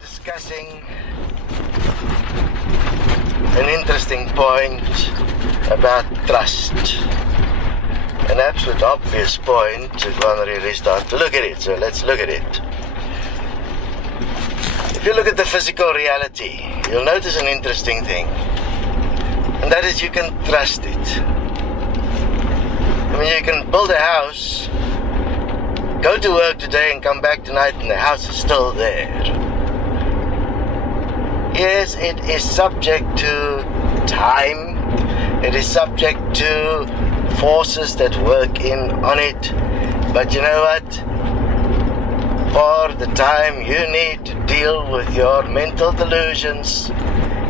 discussing an interesting point about trust. An absolute obvious point if one really starts to look at it. So let's look at it. If you look at the physical reality, you'll notice an interesting thing. And that is you can trust it. I mean, you can build a house, go to work today and come back tonight and the house is still there. Yes, it is subject to time. It is subject to forces that work in on it. But you know what? For the time you need to deal with your mental delusions,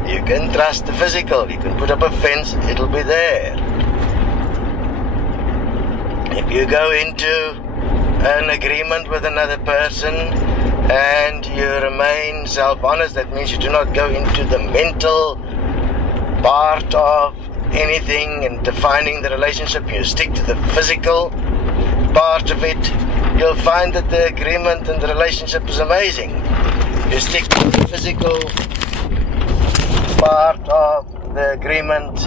you can trust the physical. You can put up a fence, it'll be there. If you go into an agreement with another person and you remain self-honest, that means you do not go into the mental part of anything and defining the relationship. You stick to the physical part of it. You'll find that the agreement and the relationship is amazing. You stick to the physical part of the agreement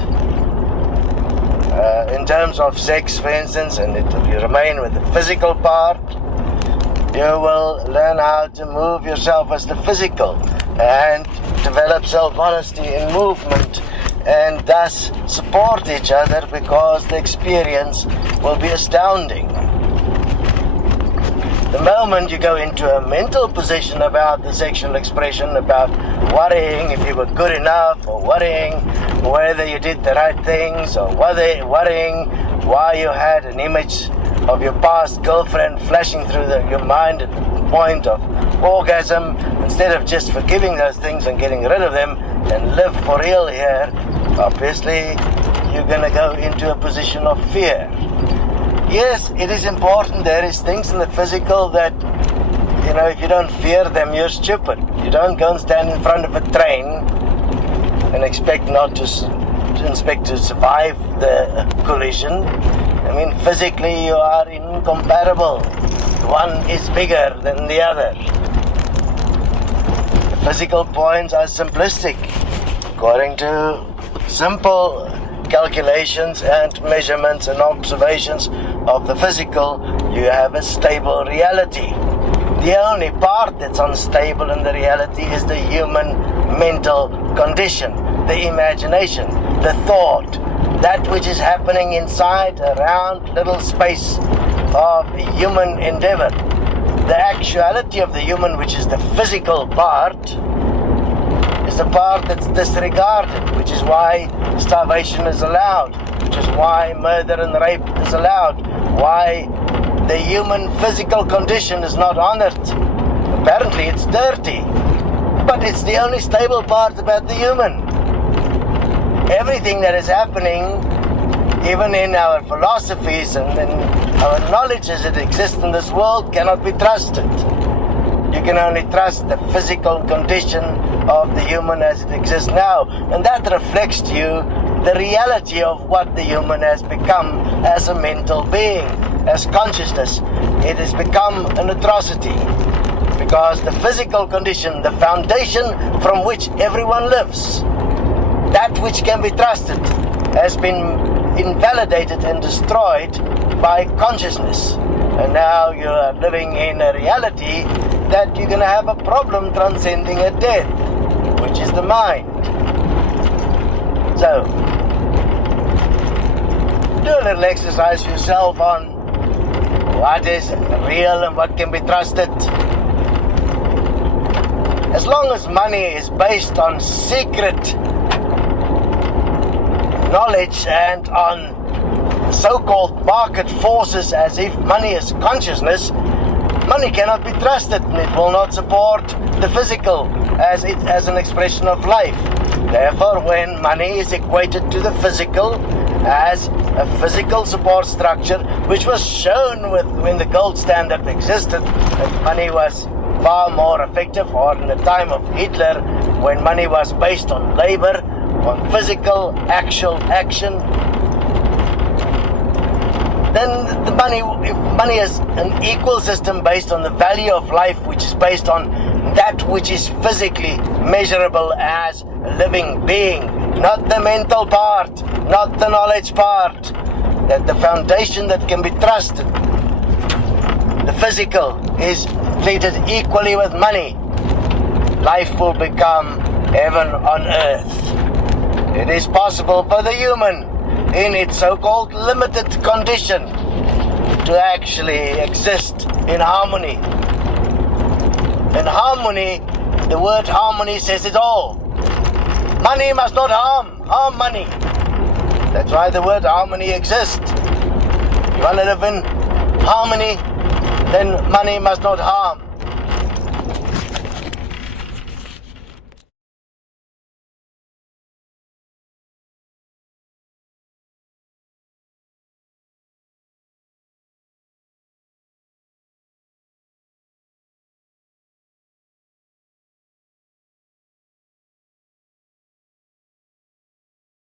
in terms of sex, for instance, and if you remain with the physical part, you will learn how to move yourself as the physical and develop self-honesty in movement and thus support each other, because the experience will be astounding. The moment you go into a mental position about the sexual expression, about worrying if you were good enough, or worrying whether you did the right things, or worrying why you had an image of your past girlfriend flashing through your mind at the point of orgasm, instead of just forgiving those things and getting rid of them and live for real here, obviously you're going to go into a position of fear. Yes, it is important. There is things in the physical that, you know, if you don't fear them, you're stupid. You don't go and stand in front of a train and expect to survive the collision. I mean, physically you are incompatible. One is bigger than the other. The physical points are simplistic. According to simple calculations and measurements and observations of the physical, you have a stable reality. The only part that's unstable in the reality is the human mental condition, the imagination, the thought, that which is happening inside a round little space of human endeavor. The actuality of the human, which is the physical part, is the part that's disregarded, which is why starvation is allowed, which is why murder and rape is allowed, why the human physical condition is not honored. Apparently it's dirty, but it's the only stable part about the human. Everything that is happening, even in our philosophies and in our knowledge as it exists in this world, cannot be trusted. You can only trust the physical condition of the human as it exists now, and that reflects to you the reality of what the human has become as a mental being, as consciousness. It has become an atrocity, because the physical condition, the foundation from which everyone lives, that which can be trusted, has been invalidated and destroyed by consciousness. And now you are living in a reality that you're going to have a problem transcending a death, which is the mind. So, do a little exercise yourself on what is real and what can be trusted. As long as money is based on secret knowledge and on so-called market forces, as if money is consciousness, money cannot be trusted, and it will not support the physical as an expression of life. Therefore, when money is equated to the physical as a physical support structure, which was shown when the gold standard existed, that money was far more effective, or in the time of Hitler, when money was based on labor, on physical, actual action, then if money is an equal system based on the value of life, which is based on that which is physically measurable as a living being, not the mental part, not the knowledge part. That the foundation that can be trusted, the physical, is treated equally with money. Life will become heaven on earth. It is possible for the human, in its so-called limited condition, to actually exist in harmony. In harmony, the word harmony says it all. Money must not harm money. That's why the word harmony exists. You want to live in harmony, then money must not harm.